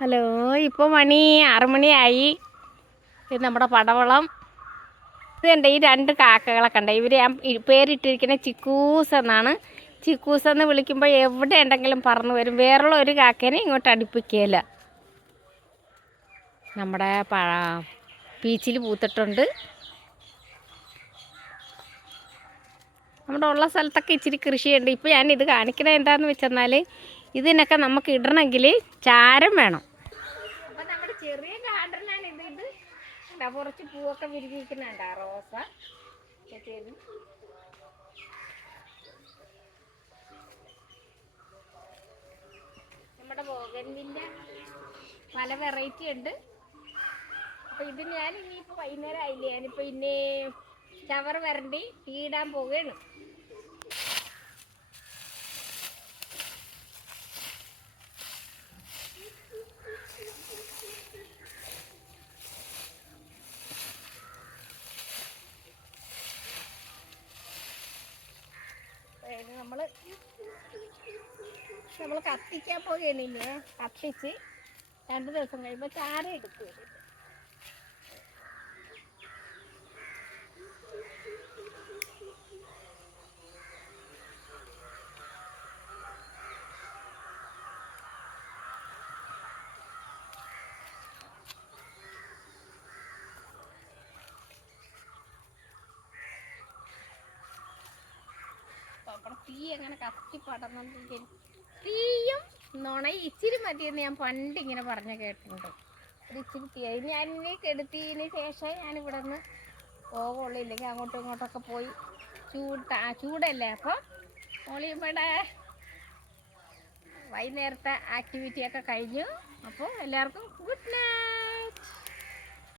Hello, ഇപ്പോൾ മണി 6 മണിയായി. ഇത് നമ്മുടെ പടവളം. ഇത് കണ്ട ഈ 2 കാക്കകളെ കണ്ട, ഇവർ ഞാൻ പേരിട്ടിരിക്കുന്നത് ചിക്കൂസ് എന്നാണ്. ചിക്കൂസ് എന്ന് വിളിക്കുമ്പോൾ എവിടെ ഉണ്ടെങ്കിലും പറന്നു വരും. വേറുള്ള ഒരു കാക്കേനെ ഇങ്ങോട്ട് അടുപ്പിക്കുകയില്ല. നമ്മുടെ പീച്ചിൽ പൂത്തിട്ടുണ്ട്. നമ്മുടെ ഉള്ള സ്ഥലത്തൊക്കെ ഇച്ചിരി കൃഷിയുണ്ട്. ഇപ്പോൾ ഞാൻ ഇത് കാണിക്കുന്നത് എന്താണെന്ന് വെച്ചെന്നാൽ, ഇതിനൊക്കെ നമുക്ക് ഇടണമെങ്കിൽ ചാരം വേണം. അപ്പം നമ്മുടെ ചെറിയ ഗാർഡനാണ് ഇത്. കുറച്ച് പൂവൊക്കെ വിരിഞ്ഞിരിക്കുന്നുണ്ട്. റോസ നമ്മുടെ ബോഗൻവില്ല പല വെറൈറ്റി ഉണ്ട്. അപ്പോൾ ഇത് ഞാൻ ഇനിയിപ്പോൾ വൈകുന്നേരം ആയില്ലേ, ഞാനിപ്പോൾ ഇന്നെ ചവർ വരണ്ടി തീയിടാൻ പോവുകയാണ്. നമ്മൾ കത്തിക്കാൻ പോവുകയാണ്. ഇനി കത്തിച്ച് 2 ദിവസം കഴിയുമ്പോൾ ചാരം എടുക്കുക. തീ എങ്ങനെ കത്തി പടർന്നോണ്ടിരിക്കും. തീയും നുണയും ഇച്ചിരി മതിയെന്ന് ഞാൻ പണ്ട് ഇങ്ങനെ പറഞ്ഞ കേട്ടിട്ടുണ്ട്. ഒരു ഇച്ചിരി തീ ഞാൻ ഇനി കെടുത്തതിന് ശേഷം ഞാനിവിടെ നിന്ന് പോകുള്ളൂ. ഇല്ലെങ്കിൽ അങ്ങോട്ടും ഇങ്ങോട്ടൊക്കെ പോയി ചൂടല്ലേ. അപ്പോൾ മോളിയമ്മയുടെ വൈകുന്നേരത്തെ ആക്ടിവിറ്റിയൊക്കെ കഴിഞ്ഞു. അപ്പോൾ എല്ലാവർക്കും ഗുഡ് നൈറ്റ്.